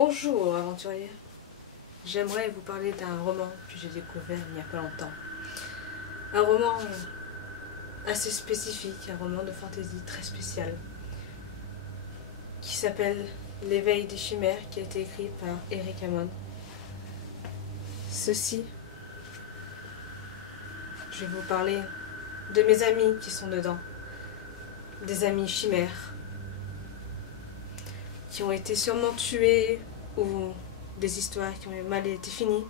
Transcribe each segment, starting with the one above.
Bonjour aventurier, j'aimerais vous parler d'un roman que j'ai découvert il n'y a pas longtemps. Un roman assez spécifique, un roman de fantaisie très spécial qui s'appelle L'éveil des chimères, qui a été écrit par Eric Hammond. Ceci, je vais vous parler de mes amis qui sont dedans, des amis chimères qui ont été sûrement tués ou des histoires qui ont mal été finies.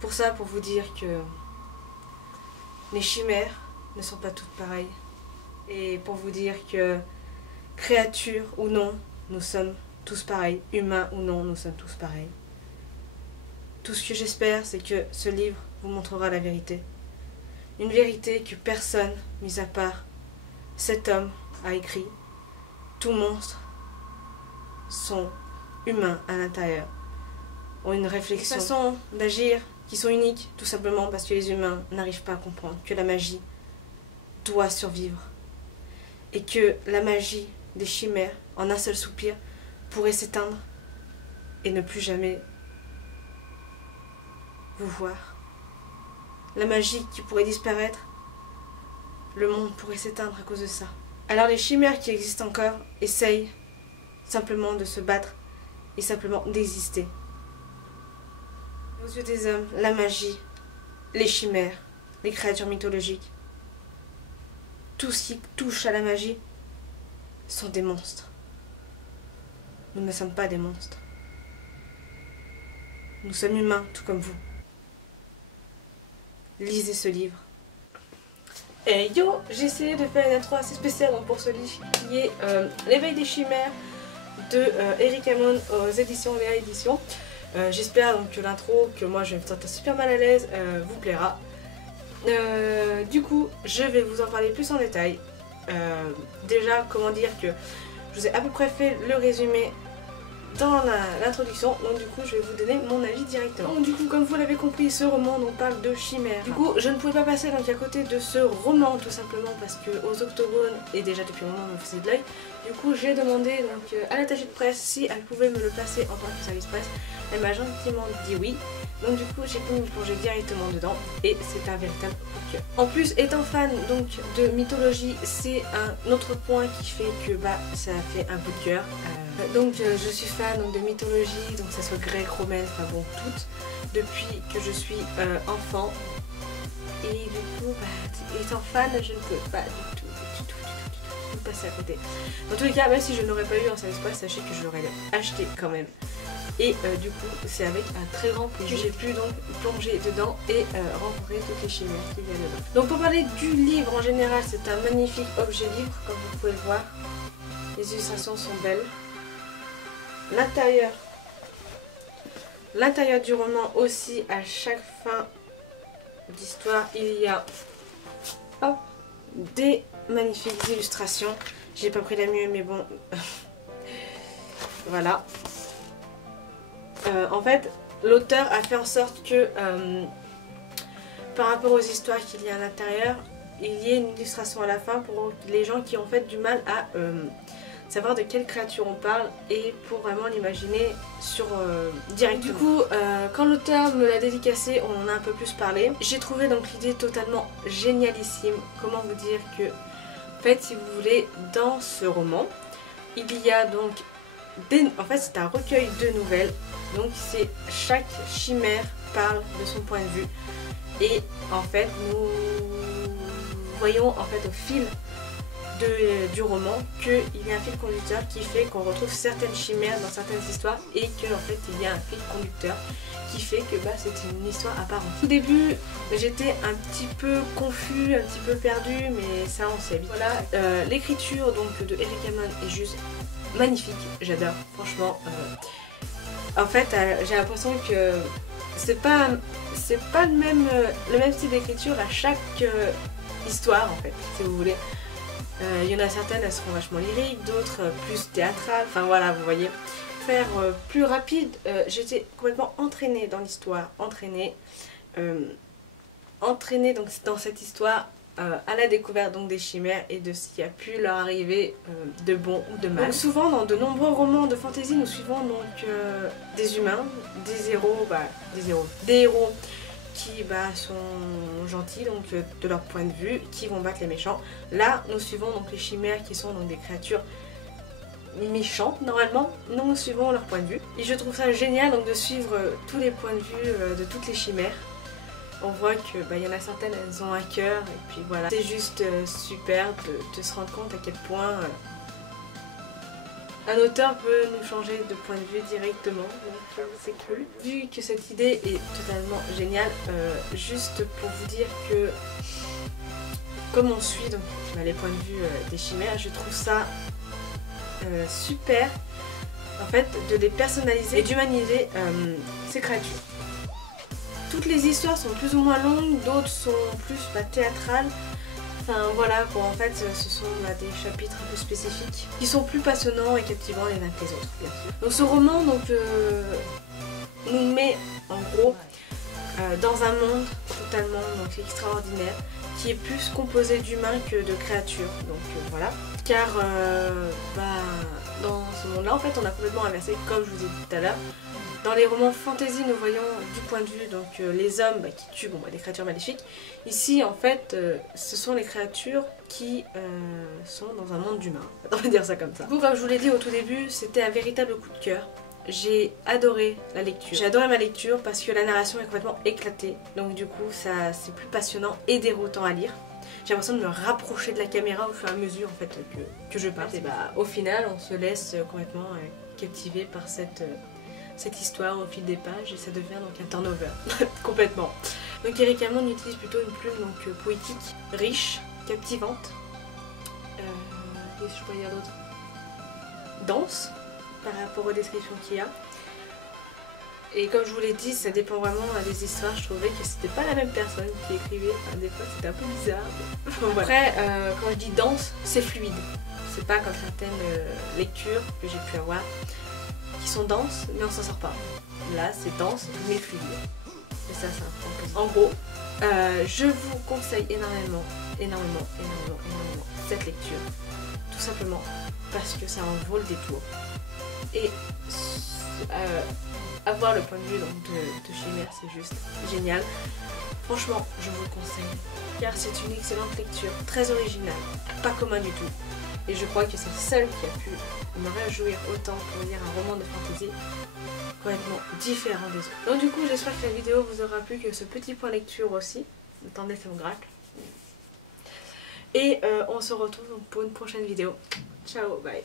Pour ça, pour vous dire que les chimères ne sont pas toutes pareilles. Et pour vous dire que, créatures ou non, nous sommes tous pareils. Humains ou non, nous sommes tous pareils. Tout ce que j'espère, c'est que ce livre vous montrera la vérité. Une vérité que personne, mis à part cet homme, a écrit. Tout monstre sont humains à l'intérieur, ont une réflexion, une façon d'agir qui sont uniques, tout simplement parce que les humains n'arrivent pas à comprendre que la magie doit survivre et que la magie des chimères, en un seul soupir, pourrait s'éteindre et ne plus jamais vous voir. La magie qui pourrait disparaître, le monde pourrait s'éteindre à cause de ça. Alors les chimères qui existent encore essayent simplement de se battre et simplement d'exister. Aux yeux des hommes, la magie, les chimères, les créatures mythologiques, tout ce qui touche à la magie sont des monstres. Nous ne sommes pas des monstres. Nous sommes humains, tout comme vous. Lisez ce livre. Et yo, j'ai essayé de faire une intro assez spéciale pour ce livre qui est L'éveil des chimères de Eric Hammond aux éditions Léa Éditions. J'espère donc que l'intro, que moi je vais me sentir super mal à l'aise, vous plaira. Du coup, je vais vous en parler plus en détail. Déjà, comment dire que je vous ai à peu près fait le résumé dans l'introduction, donc du coup je vais vous donner mon avis directement. Donc du coup, comme vous l'avez compris, ce roman donc parle de chimères. Du coup, je ne pouvais pas passer donc à côté de ce roman tout simplement parce que aux octogones, et déjà depuis un moment on me faisait de l'œil. Du coup, j'ai demandé donc à l'attachée de presse si elle pouvait me le passer en tant que service presse. Elle m'a gentiment dit oui. Donc du coup, j'ai pu me plonger directement dedans et c'est un véritable coup de cœur. En plus, étant fan donc de mythologie, c'est un autre point qui fait que ça fait un coup de cœur. Donc je suis fan donc, de mythologie, donc ça soit grecque, romaine, enfin bon, toutes, depuis que je suis enfant. Et du coup, étant fan, je ne peux pas du tout passer à côté. Dans tous les cas, même si je n'aurais pas eu un service presse, sachez que je l'aurais acheté quand même. Et du coup, c'est avec un très grand plaisir que j'ai pu donc plonger dedans et rencontrer toutes les chimères qu'il y a dedans. Donc pour parler du livre en général, c'est un magnifique objet livre, comme vous pouvez le voir. Les illustrations sont belles. L'intérieur du roman aussi, à chaque fin d'histoire, il y a des magnifiques illustrations. J'ai pas pris la mieux, mais bon, voilà. En fait, l'auteur a fait en sorte que par rapport aux histoires qu'il y a à l'intérieur, il y ait une illustration à la fin pour les gens qui ont fait du mal à savoir de quelle créature on parle et pour vraiment l'imaginer sur directement. Du coup, quand l'auteur me l'a dédicacé, on en a un peu plus parlé. J'ai trouvé donc l'idée totalement génialissime. Comment vous dire que, en fait, si vous voulez, dans ce roman, il y a donc en fait, c'est un recueil de nouvelles. Donc, c'est chaque chimère parle de son point de vue. Et en fait, nous voyons en fait au fil du roman qu'il y a un fil conducteur qui fait qu'on retrouve certaines chimères dans certaines histoires et qu'en fait il y a un fil conducteur qui fait que c'est une histoire à part. Au tout début j'étais un petit peu confus, un petit peu perdu, mais ça on s'y habite. Voilà, l'écriture donc de Eric Hammond est juste magnifique, j'adore, franchement. En fait j'ai l'impression que c'est pas le même style d'écriture à chaque histoire en fait, si vous voulez. Il y en a certaines, elles seront vachement lyriques, d'autres plus théâtrales, enfin voilà, vous voyez. Pour faire plus rapide, j'étais complètement entraînée dans l'histoire, entraînée donc dans cette histoire à la découverte donc des chimères et de ce qui a pu leur arriver de bon ou de mal. Donc souvent dans de nombreux romans de fantasy nous suivons donc des humains, des héros, des héros qui sont gentils donc de leur point de vue, qui vont battre les méchants. Là nous suivons donc les chimères qui sont donc des créatures méchantes normalement, nous suivons leur point de vue. Et je trouve ça génial donc de suivre tous les points de vue de toutes les chimères. On voit que y en a certaines, elles ont un cœur et puis voilà. C'est juste super de se rendre compte à quel point un auteur peut nous changer de point de vue directement, donc c'est cool. Vu que cette idée est totalement géniale, juste pour vous dire que comme on suit donc, les points de vue des chimères, je trouve ça super en fait de les personnaliser et d'humaniser ces créatures. Toutes les histoires sont plus ou moins longues, d'autres sont plus théâtrales. Enfin voilà, en fait ce sont des chapitres un peu spécifiques qui sont plus passionnants et captivants les uns que les autres, bien sûr. Donc ce roman nous met en gros dans un monde totalement extraordinaire qui est plus composé d'humains que de créatures. Donc voilà. Car dans ce monde-là en fait on a complètement inversé, comme je vous ai dit tout à l'heure. Dans les romans fantasy, nous voyons du point de vue donc les hommes qui tuent des créatures maléfiques. Ici, en fait, ce sont les créatures qui sont dans un monde d'humains. On va dire ça comme ça. Du coup, comme je vous l'ai dit au tout début, c'était un véritable coup de cœur. J'ai adoré la lecture. J'ai adoré ma lecture parce que la narration est complètement éclatée. Donc du coup, c'est plus passionnant et déroutant à lire. J'ai l'impression de me rapprocher de la caméra au fur et à mesure en fait, que je parle. Et au final, on se laisse complètement captiver par cette histoire au fil des pages et ça devient donc un turnover complètement. Donc Eric Hammond utilise plutôt une plume poétique, riche, captivante. Qu'est-ce que je pourrais dire d'autre? Dense par rapport aux descriptions qu'il y a. Et comme je vous l'ai dit, ça dépend vraiment des histoires. Je trouvais que c'était pas la même personne qui écrivait. Enfin, des fois c'était un peu bizarre. Après, quand je dis dense, c'est fluide. C'est pas comme certaines lectures que j'ai pu avoir qui sont denses mais on s'en sort pas. Là c'est dense mais fluide. Et ça c'est un point. En gros, je vous conseille énormément cette lecture. Tout simplement parce que ça en vaut le détour. Et avoir le point de vue de chimère c'est juste génial. Franchement je vous le conseille. Car c'est une excellente lecture, très originale, pas commun du tout. Et je crois que c'est le seul qui a pu me réjouir autant pour lire un roman de fantasy complètement différent des autres. Donc du coup j'espère que la vidéo vous aura plu, que ce petit point lecture aussi. Attendez, ça me gratte. Et on se retrouve donc pour une prochaine vidéo. Ciao, bye.